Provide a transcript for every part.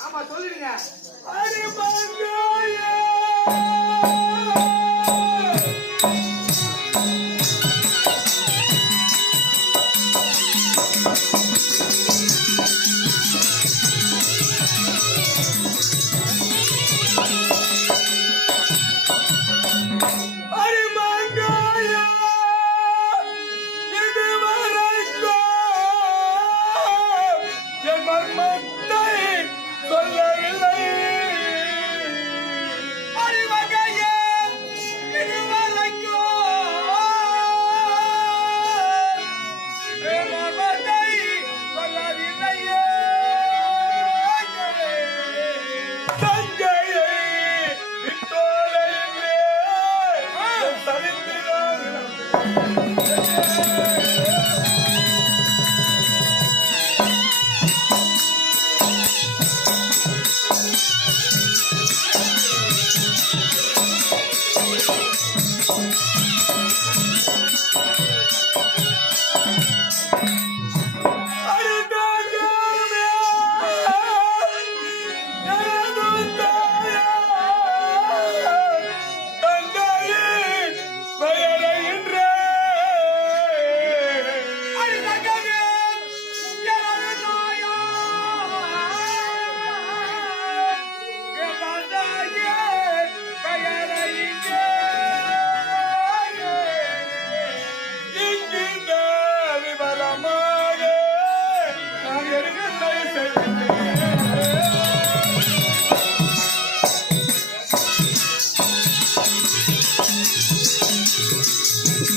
ஆமா சொல்லிடுங்க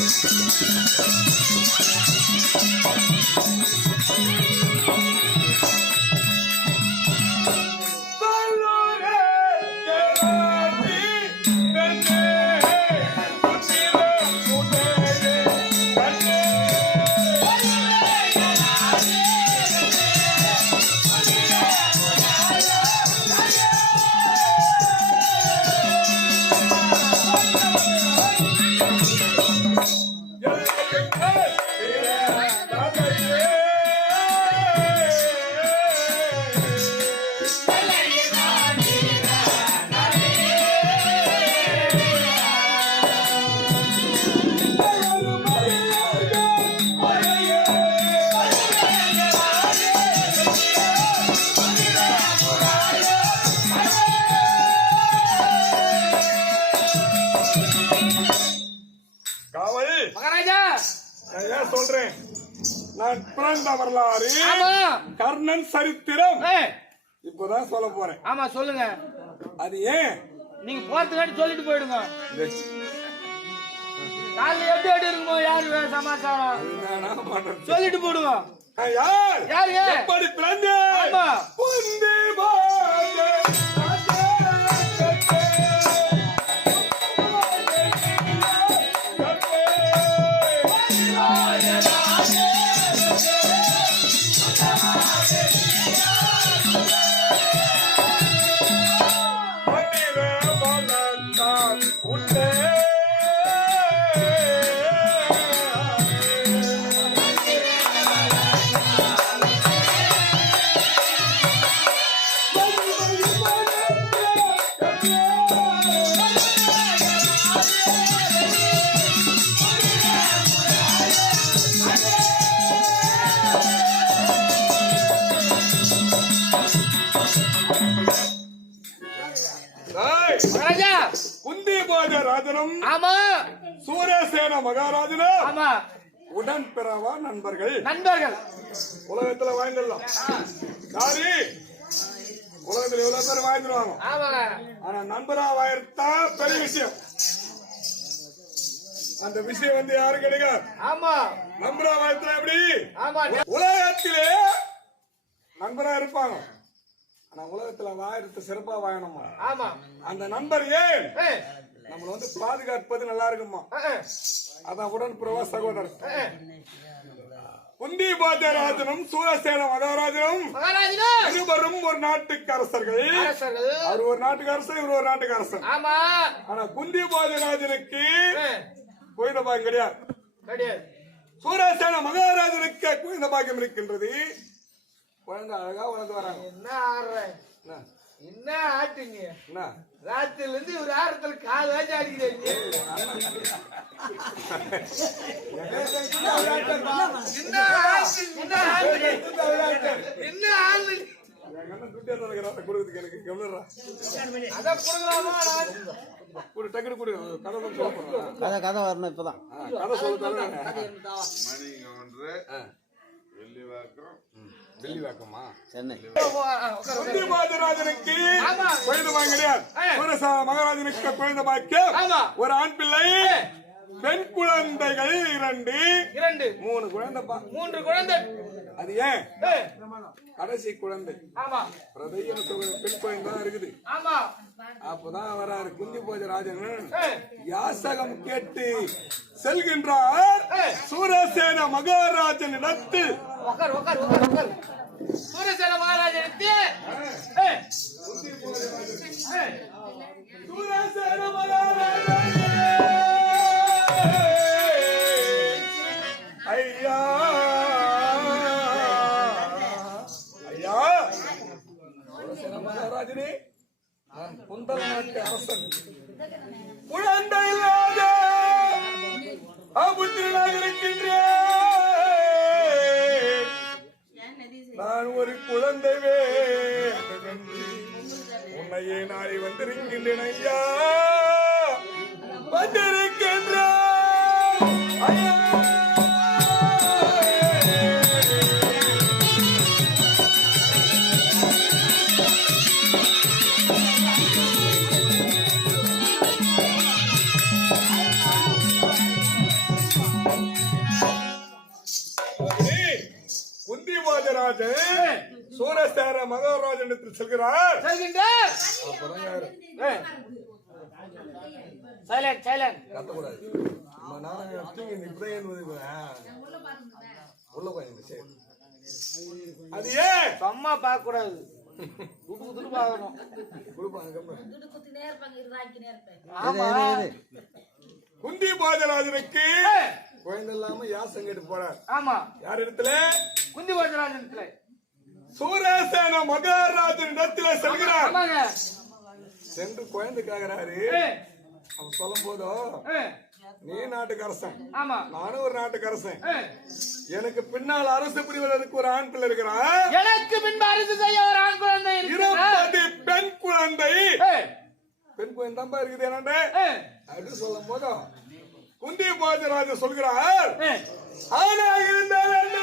すみません。காவல். மகாராஜா! ஏன் சொல்றேன். நான் பிறந்த வரலாறு கர்ணன் சரித்திரம். இப்பதான் சொல்ல போறேன். ஆமா சொல்லுங்க. அது ஏன்? நீங்க போறதுக்காட்டி சொல்லிட்டு போயிடுங்க. காலைல எப்படி எப்படி இருக்குமோ யாரு சமாச்சாரம். சொல்லிட்டு போடுங்க. யார்? யாருங்க எப்படி பிறந்தேன்? குந்தி போஜ ராஜனும் ஆமா. சூரசேன மகாராஜனும் ஆமா. உடன் பிறவா நண்பர்கள். நண்பர்கள். உலகத்துல வாழ்ந்துடலாம். சாரி உலகத்துல எவ்வளவு பேர் வாழ்ந்துருவாங்க? ஆனா நண்பரா வாயத்தா பெரிய விஷயம். அந்த விஷயம் வந்து யாரும் கிடைக்காது ஆமா. நண்பரா வாயத்துல எப்படி? ஆமா. உலகத்திலே நண்பரா இருப்பாங்க. ஆனா உலகத்துல வாயத்து சிறப்பா வாழணுமா? ஆமா. அந்த நண்பர் ஏன்? நம்மள வந்து பாதுகாப்பது நல்லா இருக்குமா? அதான் உடன்பிறவா சகோதரர். ஏய். குந்தி பாஜராஜனும் சூரசேன மகாராஜனும் மகாராஜா இருவரும் ஒரு நாட்டுக்கு அரசர்கள். அரசர்கள். அவர் ஒரு நாட்டுக்கு அரசர் இவர் ஒரு நாட்டுக்கு அரசர். ஆமா. ஆனா குந்தி பாஜராஜனுக்கு ஏய், குயின பாகம் கிடையாது. கிடையாது. சூரசேன மகாராஜனுக்கு குயின பாகம் இருக்கின்றது. குழந்தை அழகா வளர்ந்து வராங்க. என்ன? என்ன? ஆட்டுங்க? என்ன? ராத்திரில இருந்து ஒரு ஆரத்துல கால் வாஜி அடிக்கிறீங்க என்ன என்ன ஆளு கதை கதை கதை வரணும் இப்பதான். கதை சொல்ல ஒன்று வெள்ளிவாக்கம்? சென்னை. ஆமா. குழந்தை மகாராஜனுக்கு குழந்தை பாக்கியம். ஒரு ஆண் பிள்ளை. பெண் குழந்தைகள் இரண்டு. இரண்டு. மூணு குழந்தைப்பா. மூன்று குழந்தை. அது ஏன்? கடைசி குழந்தை. சொல்ற பெண் குழந்தை தான் இருக்குது. ஆமா. அப்பதான் வராரு குந்தி போஜராஜன் ஏய், யாசகம் கேட்டு செல்கின்றார். சூரசேன மகாராஜன் இடத்தில் உக்கார் மகாராஜனுக்கு. சூரசேன மகாராஜன். ஐயா. ஐயா. சூரசேன மகாராஜனே நான் குந்தல் நாட்டு அரசன். குழந்தை இல்லாத அபுத்திரனாக இருக்கின்றேன் நான் ஒரு குழந்தை உன்னையே நாளை வந்திருக்கின்றேன் ஐயா. வந்திருக்கின்ற ஐயா. வாஜராஜன் சூரசேர மகாராஜனிடத்தில் செல்கிறார். செல்கின்றார். அப்புறம் யாரு? சைலண்ட் சைலண்ட் கத்தக்கூடாது. உள்ள சரி. அது ஏன் சும்மா பார்க்க கூடாது பார்க்கணும். ஆமா குந்தி பாஜராஜனுக்கு குழந்தை இல்லாம யாசம் கேட்டு போறார்? ஆமா. யார் இடத்துல? குந்தி வாஜராஜனத்துல சூரசேன மகாராஜன் இடத்துல செல்கிறார். சென்று குழந்தை கேக்குறாரு அவன் சொல்லும் ஏய், நீ நாட்டுக்கு அரசன் ஆமா. நானும் ஒரு நாட்டுக்கு அரசன் ஏய், எனக்கு பின்னால் அரசு புரிவதற்கு ஒரு ஆண் பிள்ளை இருக்கிறான் எனக்கு பின்பு அரசு செய்ய ஒரு ஆண் குழந்தை. இருப்பது பெண் குழந்தை. பெண் குழந்தை தான் இருக்குது என்னண்டு? அப்படின்னு சொல்லும் போதும் குந்தி போஜராஜ சொல்கிறார் ஆனா இருந்தார் என்ன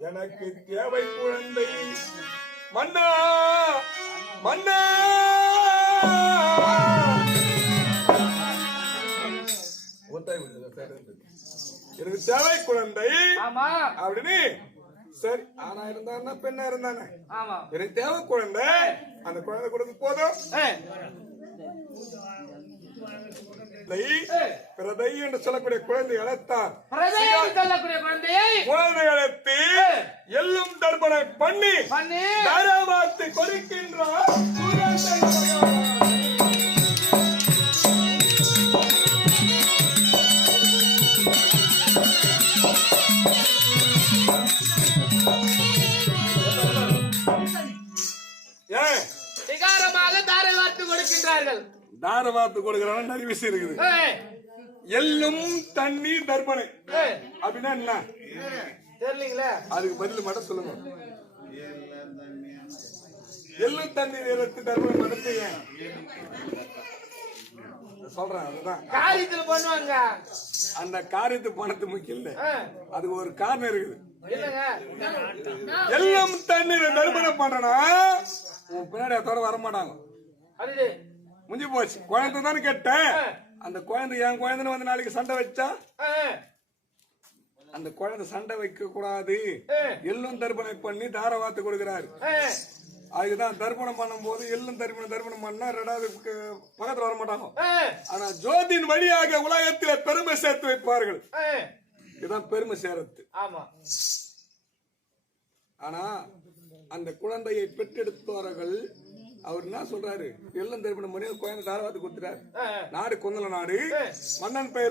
எனக்கு தேவை குழந்தை. மன்னா மன்னா. எனக்கு தேவை குழந்தை. ஆமா. அப்படின்னு சரி ஆனா இருந்தாருன்னா பெண்ணா இருந்தானே? எனக்கு தேவை குழந்தை அந்த குழந்தை கொடுத்து போதும். பிரதை என்று சொல்லக்கூடிய குழந்தை பிரதேயம் சொல்லக்கூடிய குழந்தையை குழந்தை அழைத்து எல்லும் தர்ப்பணை பண்ணி பண்ணி தாராபாத்து கொடுக்கின்றார். தாரவாத்து கொடுக்கறான நிறைய விஷயம் இருக்குது. எள்ளும் தண்ணீர் தர்ப்பணை. அப்படின்னா என்ன? தெரியலீங்களே? அதுக்கு பதில் மட்டும் சொல்லுங்க. எள்ளும் தண்ணீர் எடுத்து தர்ப்பணை நடத்து ஏன்? சொல்றேன் அதுதான். காரியத்துல பண்ணுவாங்க. அந்த காரியத்து பணத்து முக்கியம் இல்ல. அதுக்கு ஒரு காரணம் இருக்குது. எல்லாம் தண்ணீர் தர்ப்பணை பண்றனா உன் பின்னாடி அதோட வர மாட்டாங்க. அது முடிஞ்சு போச்சு. குழந்தை தானே கேட்டேன். அந்த குழந்தை என் குழந்தைன்னு வந்து நாளைக்கு சண்டை வச்சா? அந்த குழந்தை சண்டை வைக்க கூடாது. எள்ளும் தர்ப்பணை பண்ணி தாரவாத்து கொடுக்கிறாரு. ஏய், அதுக்குதான் தர்ப்பணம் பண்ணும்போது எள்ளும் தர்ப்பணம் தர்ப்பணம் பண்ணா ரெண்டாவது பக்கத்துல வர மாட்டாங்க ஆனா ஜோதியின் வழியாக உலகத்தில பெருமை சேர்த்து வைப்பார்கள். இதுதான் பெருமை சேரத்து ஆனா அந்த குழந்தையை பெற்றெடுத்தவர்கள் அவர் என்ன சொல்றாரு? தர்ப்பணம் பண்ணி அந்த குழந்தை தாரவாத்து கொடுத்துட்டாரு. நாடு கொந்தல நாடு. மன்னன் பெயர்